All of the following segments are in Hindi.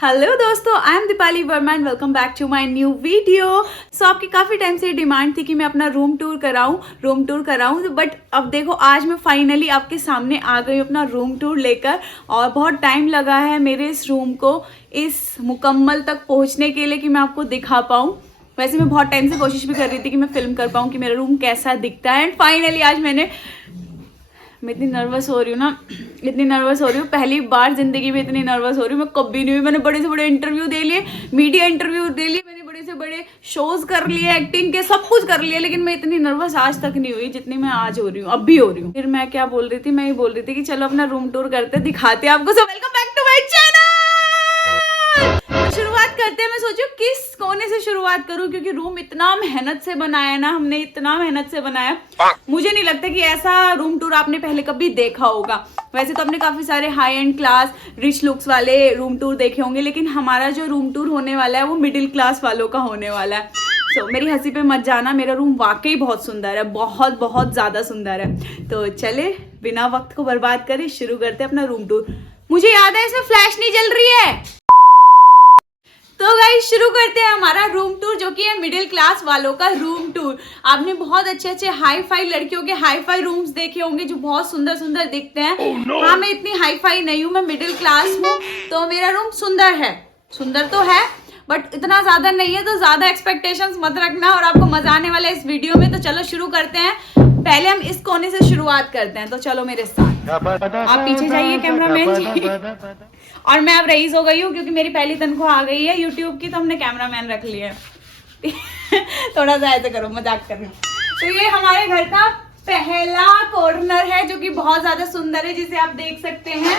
हेलो दोस्तों, I am Deepali Verma and welcome back to my new video. So आपकी काफ़ी टाइम से डिमांड थी कि मैं अपना रूम टूर कराऊं, बट अब देखो आज मैं फाइनली आपके सामने आ गई हूँ अपना रूम टूर लेकर। और बहुत टाइम लगा है मेरे इस रूम को इस मुकम्मल तक पहुँचने के लिए कि मैं आपको दिखा पाऊँ। वैसे मैं बहुत टाइम से कोशिश भी कर रही थी कि मैं फिल्म कर पाऊँ कि मेरा रूम कैसा दिखता है, एंड फाइनली आज मैं इतनी नर्वस हो रही हूँ पहली बार जिंदगी में इतनी नर्वस हो रही हूँ मैं कभी नहीं हुई। मैंने बड़े से बड़े इंटरव्यू दे लिए, मीडिया इंटरव्यू दे लिए, मैंने बड़े से बड़े शोज कर लिए, एक्टिंग के सब कुछ कर लिया, लेकिन मैं इतनी नर्वस आज तक नहीं हुई जितनी मैं आज हो रही हूँ, अब भी हो रही हूँ। फिर मैं क्या बोल रही थी, मैं ये बोल रही थी कि चलो अपना रूम टूर करते दिखाते आपको। So welcome back to my channel. शुरुआत करते हैं। मैं सोचू किस कोने से शुरुआत करूं, क्योंकि रूम इतना मेहनत से बनाया ना हमने, इतना मेहनत से बनाया। मुझे नहीं लगता कि ऐसा रूम टूर आपने पहले कभी देखा होगा। वैसे तो आपने काफी सारे high and class rich looks वाले रूम टूर देखे होंगे, लेकिन हमारा जो रूम टूर होने वाला है वो मिडिल क्लास वालों का होने वाला है। तो मेरी हंसी पे मत जाना, मेरा रूम वाकई बहुत सुंदर है, बहुत बहुत ज्यादा सुंदर है। तो चले बिना वक्त को बर्बाद करे शुरू करते हैं अपना रूम टूर। मुझे याद है इसमें फ्लैश नहीं जल रही है। तो गाइस शुरू करते हैं हमारा रूम टूर, जो कि है मिडिल क्लास वालों का रूम टूर। आपने बहुत अच्छे हाई फाई लड़कियों के हाई फाई रूम्स देखे होंगे जो बहुत सुंदर सुंदर दिखते हैं। हाँ, मैं इतनी हाई फाई नहीं हूँ, मैं मिडिल क्लास हूँ, तो मेरा रूम सुंदर है, सुंदर तो है बट इतना ज्यादा नहीं है। तो ज्यादा एक्सपेक्टेशंस मत रखना और आपको मजा आने वाला है इस वीडियो में। तो चलो शुरू करते हैं। पहले हम इस कोने से शुरुआत करते हैं, तो चलो मेरे साथ। आप पीछे जाइए कैमरामैन जी। और मैं अब रईस हो गई हूँ क्योंकि मेरी पहली तनख्वाह आ गई है यूट्यूब की, तो हमने कैमरामैन रख लिया है। थोड़ा सा ऐसे करो, मजाक कर रही हूँ। तो ये हमारे घर का पहला कॉर्नर है जो कि बहुत ज्यादा सुंदर है, जिसे आप देख सकते हैं।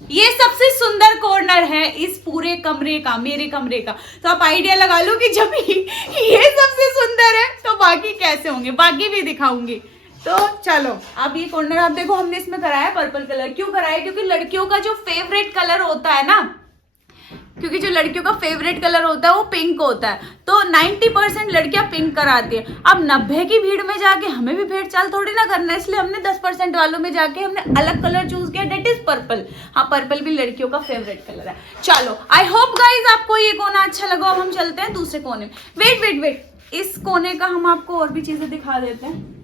ये सबसे सुंदर कॉर्नर है इस पूरे कमरे का, मेरे कमरे का। तो आप आइडिया लगा लो कि जब ये सबसे सुंदर है तो बाकी कैसे होंगे, बाकी भी दिखाऊंगी। तो चलो अब ये कॉर्नर आप देखो, हमने इसमें कराया है पर्पल कलर। क्यों कराया? क्योंकि लड़कियों का जो फेवरेट कलर होता है ना, क्योंकि जो लड़कियों का फेवरेट कलर होता है वो पिंक होता है, तो 90% लड़कियां पिंक कराती है। अब 90 की भीड़ में जाके हमें भी भेड़ चाल थोड़ी ना करना है, इसलिए हमने 10% वालों में जाके हमने अलग कलर चूज किया, डेट इज पर्पल। हाँ, पर्पल भी लड़कियों का फेवरेट कलर है। चलो आई होप गाइज आपको ये कोना अच्छा लगा। अब हम चलते हैं दूसरे कोने में। वेट, इस कोने का हम आपको और भी चीजें दिखा देते हैं।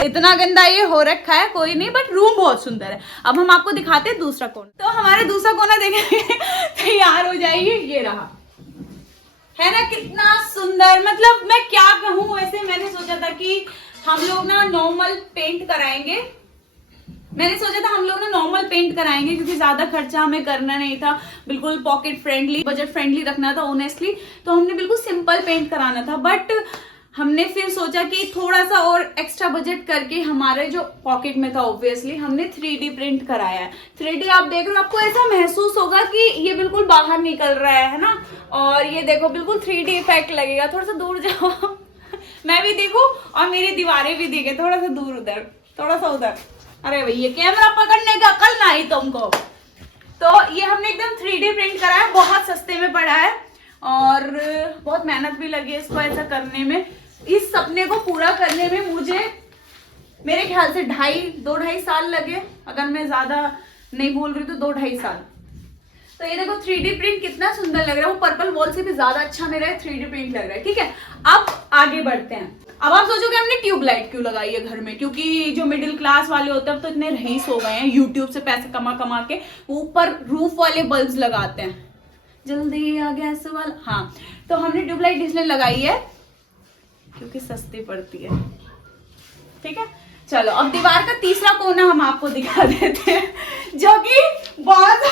इतना गंदा ये हो रखा है, कोई नहीं, बट रूम बहुत सुंदर है। अब हम आपको दिखाते हैं दूसरा कोना। तो हमारे दूसरा कोना देखेंगे तैयार हो जाइए। ये रहा, है ना कितना सुंदर। मतलब मैं क्या कहूँ, वैसे मैंने सोचा था कि हम लोग ना नॉर्मल पेंट कराएंगे। क्योंकि ज्यादा खर्चा हमें करना नहीं था, बिल्कुल पॉकेट फ्रेंडली, बजट फ्रेंडली रखना था ऑनेस्टली। तो हमने बिल्कुल सिंपल पेंट कराना था, बट हमने फिर सोचा कि थोड़ा सा और एक्स्ट्रा बजट करके हमारे जो पॉकेट में था ऑब्वियसली हमने 3D प्रिंट कराया है। 3D आप देख रहे हो, आपको ऐसा महसूस होगा कि ये बिल्कुल बाहर निकल रहा है ना। और ये देखो बिल्कुल 3D इफेक्ट लगेगा। थोड़ा सा दूर जाओ मैं भी देखूं और मेरी दीवारें भी दिखे। थोड़ा सा दूर उधर, थोड़ा सा उधर। अरे भैया कैमरा पकड़ने का अकल ना ही तुमको। तो ये हमने एकदम 3D प्रिंट कराया, बहुत सस्ते में पड़ा है और बहुत मेहनत भी लगी है इसको ऐसा करने में। इस सपने को पूरा करने में मुझे मेरे ख्याल से 2-2.5 साल लगे, अगर मैं ज्यादा नहीं बोल रही तो 2-2.5 साल। तो ये देखो 3D प्रिंट कितना सुंदर लग रहा है, वो पर्पल वॉल से भी ज्यादा अच्छा मेरा 3D प्रिंट लग रहा है। ठीक है, अब आगे बढ़ते हैं। अब आप सोचोगे हमने ट्यूबलाइट क्यों लगाई है घर में, क्योंकि जो मिडिल क्लास वाले होते हैं तो इतने रईस हो गए हैं, यूट्यूब से पैसे कमा के ऊपर रूफ वाले बल्ब लगाते हैं। जल्दी आ गया सवाल। हाँ, तो हमने ट्यूबलाइट इसलिए लगाई है क्योंकि सस्ती पड़ती है। ठीक है, चलो अब दीवार का तीसरा कोना हम आपको दिखा देते हैं, जो कि बहुत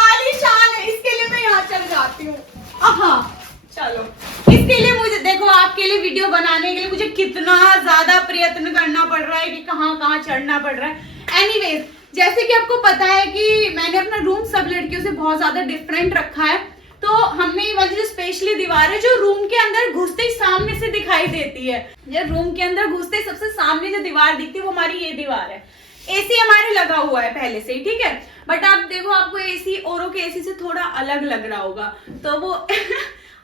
आलीशान है। इसके लिए मैं यहाँ चल जाती हूँ। हाँ चलो, इसके लिए मुझे देखो, आपके लिए वीडियो बनाने के लिए मुझे कितना ज्यादा प्रयत्न करना पड़ रहा है कि कहाँ चढ़ना पड़ रहा है। एनीवेज, जैसे कि आपको पता है कि मैंने अपना रूम सब लड़कियों से बहुत ज्यादा डिफरेंट रखा है। तो हमने ये वाली जो स्पेशली दीवार है जो रूम के अंदर घुसते ही सामने से दिखाई देती है, या रूम के अंदर घुसते ही सबसे सामने जो दीवार दिखती है वो हमारी ये दीवार है। एसी हमारे लगा हुआ है पहले से ही, ठीक है, बट आप देखो आपको एसी औरों के एसी से थोड़ा अलग लग रहा होगा, तो वो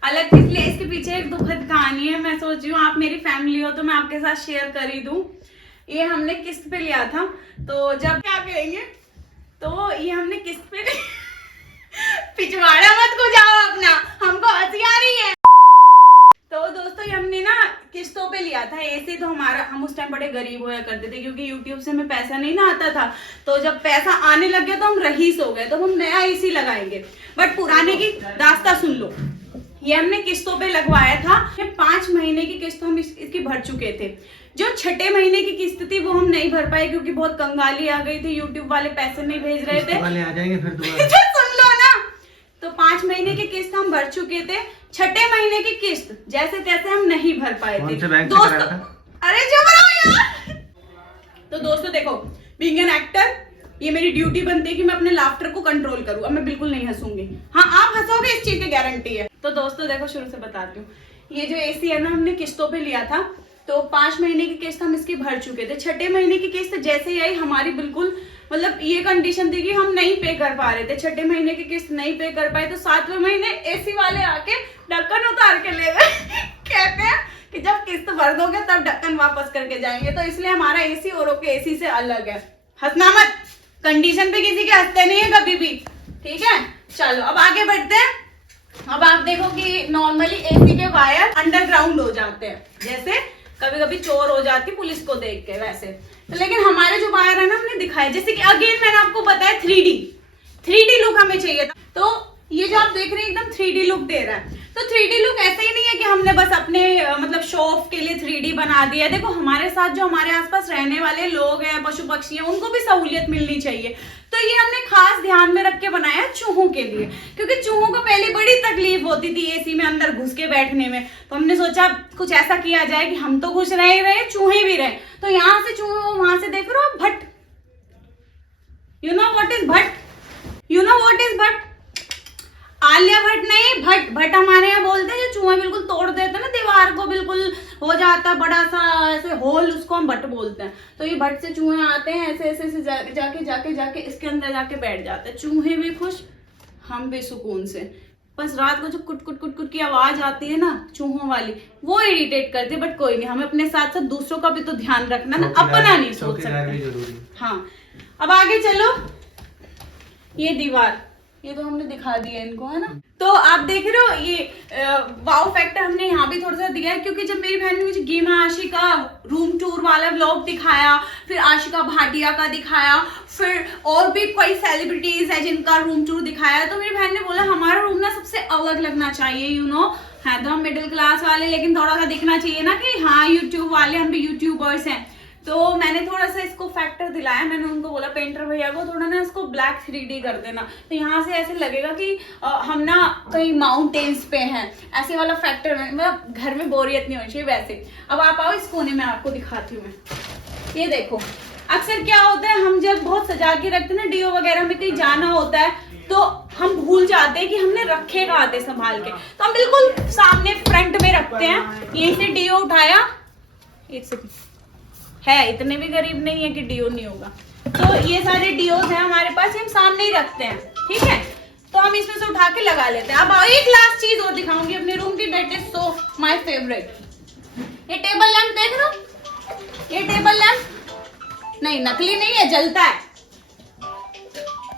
अलग इसलिए। इसके पीछे एक दुखद कहानी है, मैं सोच रही हूँ आप मेरी फैमिली हो तो मैं आपके साथ शेयर कर ही दूं। ये हमने किस्त पे लिया था, तो जब क्या करेंगे तो ये हमने किस्त पे पिछवाड़ा मत को जाओ अपना, हमको हंसी आ रही है। तो दोस्तों ये हमने ना किस्तों पे लिया था एसी। तो हम उस टाइम बड़े गरीब होया करते थे क्योंकि यूट्यूब से हमें पैसा नहीं ना आता था। तो जब पैसा आने लग गया तो हम रईस हो गए, तो हम नया एसी लगाएंगे। बट पुराने की दास्ता सुन लो, ये हमने किस्तों पे लगवाया था। 5 महीने की किस्त हम इसकी भर चुके थे। जो 6 महीने की किस्त थी वो हम नहीं भर पाए क्योंकि बहुत कंगाली आ गई थी, यूट्यूब वाले पैसे नहीं भेज रहे थे। वाले आ जाएंगे फिर दोबारा। सुन लो ना। तो 5 महीने की किस्त हम भर चुके थे, 6 महीने की किस्त जैसे तैसे हम नहीं भर पाए थे। दोस्तों अरे यार। तो दोस्तों देखो, बीइंग एन एक्टर ये मेरी ड्यूटी बनती है कि मैं अपने लाफ्टर को कंट्रोल करूं। अब मैं बिल्कुल नहीं हंसूंगी। हाँ आप हंसोगे, इस चीज की गारंटी है। तो दोस्तों देखो, शुरू से बताती हूँ। ये जो एसी है ना, हमने किस्तों पे लिया था। तो 5 महीने की किस्त हम इसकी भर चुके थे। 6 महीने की किस्त जैसे ही आई हमारी बिल्कुल मतलब ये कंडीशन थी कि हम नहीं पे कर पा रहे थे। 6 महीने की किस्त नहीं पे कर पाए तो 7वें महीने एसी वाले आके ढक्कन उतार के ले गए। कहते हैं कि जब किस्त भर दोगे तब ढक्कन वापस करके जाएंगे। तो इसलिए हमारा एसी औरों के एसी से अलग है। हंसना मत, कंडीशन पे किसी के हंसते नहीं है कभी भी, ठीक है। चलो अब आगे बढ़ते हैं। अब आप देखो कि नॉर्मली एसी के वायर अंडरग्राउंड हो जाते हैं, जैसे कभी कभी चोर हो जाती पुलिस को देख के वैसे। तो लेकिन हमारे जो वायर है ना, हमने दिखाया जैसे कि अगेन मैंने आपको बताया 3D लुक हमें चाहिए था। तो ये जो आप देख रहे हैं एकदम 3D लुक दे रहा है। तो 3D लुक ऐसे ही नहीं है कि हमने बस अपने मतलब शो ऑफ के लिए 3D बना दिया है। देखो हमारे साथ जो हमारे आसपास रहने वाले लोग हैं, पशु पक्षी हैं, उनको भी सहूलियत मिलनी चाहिए। तो ये हमने खास ध्यान में रख के बनाया चूहों के लिए, क्योंकि चूहों को पहले बड़ी तकलीफ होती थी एसी में अंदर घुस के बैठने में। तो हमने सोचा कुछ ऐसा किया जाए कि हम तो खुश रहे चूहे भी रहे। तो यहाँ से चूहे, वहां से देख रहे हो Bhatt, you know what is Bhatt, you know what is Bhatt? Alia Bhatt नहीं, भट्ट। भट्ट हमारे यहाँ बोलते हैं जो चूहा बिल्कुल तोड़ देते हैं ना दीवार को, बिल्कुल हो जाता बड़ा सा ऐसे होल, उसको हम भट्ट बोलते हैं। तो ये भट्ट से चूहे आते हैं ऐसे ऐसे जाके इसके अंदर जाके बैठ जाते हैं। चूहे भी खुश, हम भी सुकून से। बस रात को जो कुट कुट कुट कुट की आवाज आती है ना चूहों वाली, वो इरिटेट करती है। बट कोई नहीं, हमें अपने साथ साथ दूसरों का भी तो ध्यान रखना ना, अपना नहीं सोच सकते। हाँ अब आगे चलो। ये दीवार, ये तो हमने दिखा दिया इनको, है ना। तो आप देख रहे हो ये वाव फैक्टर हमने यहाँ भी थोड़ा सा दिया है, क्योंकि जब मेरी बहन ने मुझे गेम आशिका रूम टूर वाला व्लॉग दिखाया, फिर आशिका भाटिया का दिखाया, फिर और भी कोई सेलिब्रिटीज है जिनका रूम टूर दिखाया, तो मेरी बहन ने बोला हमारा रूम ना सबसे अलग लगना चाहिए, यू नो। है तो हम मिडिल क्लास वाले, लेकिन थोड़ा सा दिखना चाहिए ना कि हाँ यूट्यूब वाले, हम भी यूट्यूबर्स हैं। तो मैंने थोड़ा सा इसको फैक्टर दिलाया। मैंने उनको बोला पेंटर भैया को थोड़ा ना इसको ब्लैक 3D कर देना, तो यहाँ से ऐसे लगेगा कि हम ना कहीं माउंटेन्स पे हैं, ऐसे वाला फैक्टर में, मतलब घर में बोरियत नहीं होनी चाहिए वैसे। अब आप आओ इस कोने में, आपको दिखाती हूँ मैं। ये देखो, अक्सर क्या होता है हम जब बहुत सजा के रखते हैं ना डीओ वगैरह, में कहीं जाना होता है तो हम भूल जाते हैं कि हमने रखे कहाँ आते संभाल के। तो हम बिल्कुल सामने फ्रंट में रखते हैं। यहीं से डीओ उठाया, एक सेकंड, है इतने भी गरीब नहीं है कि डीओ नहीं होगा। तो ये सारे डीओज हैं हमारे पास, हम सामने ही रखते हैं, ठीक है। तो हम इसमें से उठा के लगा लेते हैं। अब एक लास्ट चीज और दिखाऊंगी अपने रूम की, that is so my favourite. ये टेबल लैंप देख रहे हो, ये टेबल लैंप नहीं, नकली नहीं है, जलता है।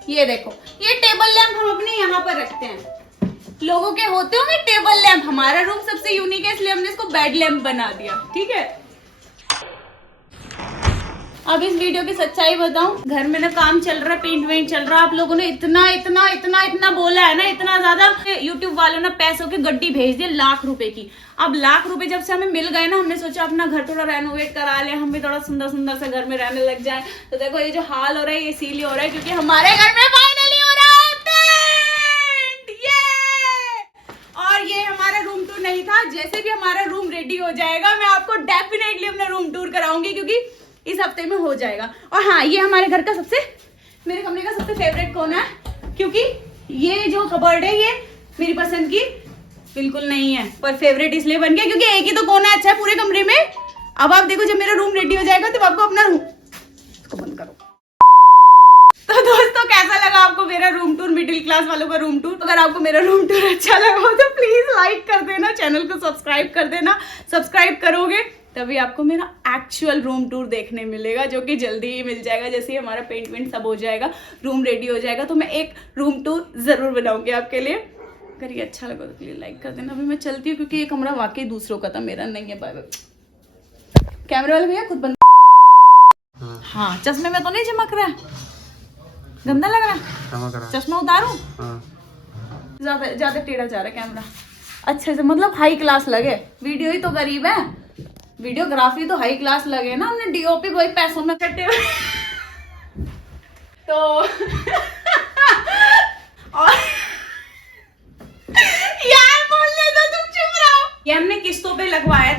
ये देखो, ये टेबल लैंप हम अपने यहाँ पर रखते हैं। लोगों के होते होंगे टेबल लैंप, हमारा रूम सबसे यूनिक है इसलिए हमने इसको बेड लैंप बना दिया, ठीक है। अब इस वीडियो की सच्चाई बताऊं, घर में ना काम चल रहा है, पेंट वेंट चल रहा है। आप लोगों ने इतना बोला है ना, इतना ज्यादा, यूट्यूब वालों ने पैसों की गड्डी भेज दी लाख रुपए की। अब लाख रुपए जब से हमें मिल गए ना, हमने सोचा अपना घर थोड़ा रेनोवेट करा ले, हम भी थोड़ा सुंदर सुंदर से घर में रहने लग जाए। तो देखो ये जो हाल हो रहा है ये इसीलिए हो रहा है क्योंकि हमारे घर में फाइनली हो रहा है पेंट। और ये हमारा रूम टूर नहीं था, जैसे भी हमारा रूम रेडी हो जाएगा मैं आपको डेफिनेटली अपना रूम टूर कराऊंगी, क्योंकि इस हफ्ते में हो जाएगा। और हाँ, ये हमारे घर का मेरे कमरे का सबसे फेवरेट कोना है, क्योंकि ये जो कबर्ड है ये मेरी पसंद की बिल्कुल नहीं है, पर फेवरेट इसलिए बन गया क्योंकि एक ही तो कोना अच्छा है पूरे कमरे में। अब आप देखो जब मेरा रूम रेडी हो जाएगा तो आपको अपना रूम, इसको बंद करो। तो दोस्तों कैसा लगा आपको मेरा रूम टूर, मिडिल क्लास वालों का रूम टूर? अगर आपको मेरा रूम टूर अच्छा लगा हो तो प्लीज लाइक कर देना, चैनल को सब्सक्राइब कर देना। सब्सक्राइब करोगे तभी आपको मेरा एक्चुअल रूम टूर देखने मिलेगा, जो कि जल्दी ही मिल जाएगा। जैसे ही हमारा पेंट वेंट सब हो जाएगा, रूम रेडी हो जाएगा, तो मैं एक रूम टूर ज़रूर बनाऊंगी आपके लिए। अगर ये अच्छा लगा तो प्लीज़ लाइक कर देना। अभी मैं चलती हूँ क्योंकि ये कमरा वाकई दूसरों का था, मेरा नहीं है। Bye bye. कैमरे वाले भैया खुद बंद। हाँ, चश्मे में तो नहीं चमक रहा है, गंदा लग रहा है। चश्मा उतारूं? ज्यादा टेढ़ा जा रहा है कैमरा। अच्छे से मतलब हाई क्लास लगे। वीडियो ही तो गरीब है, वीडियोग्राफी तो हाई क्लास लगे ना। हमने डीओपी वही पैसों में कटे हुए तो और यार बोलने दो, तुम चुप रहो। ये हमने किस्तों पे लगवाया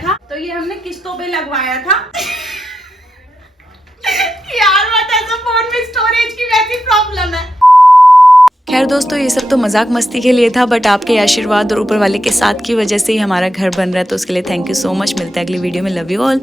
था, यार बता, तो फोन में स्टोरेज की वैसी प्रॉब्लम है। खैर दोस्तों, ये सब तो मजाक मस्ती के लिए था, बट आपके आशीर्वाद और ऊपर वाले के साथ की वजह से ही हमारा घर बन रहा है, तो उसके लिए थैंक यू सो मच। मिलता है अगली वीडियो में। Love you all.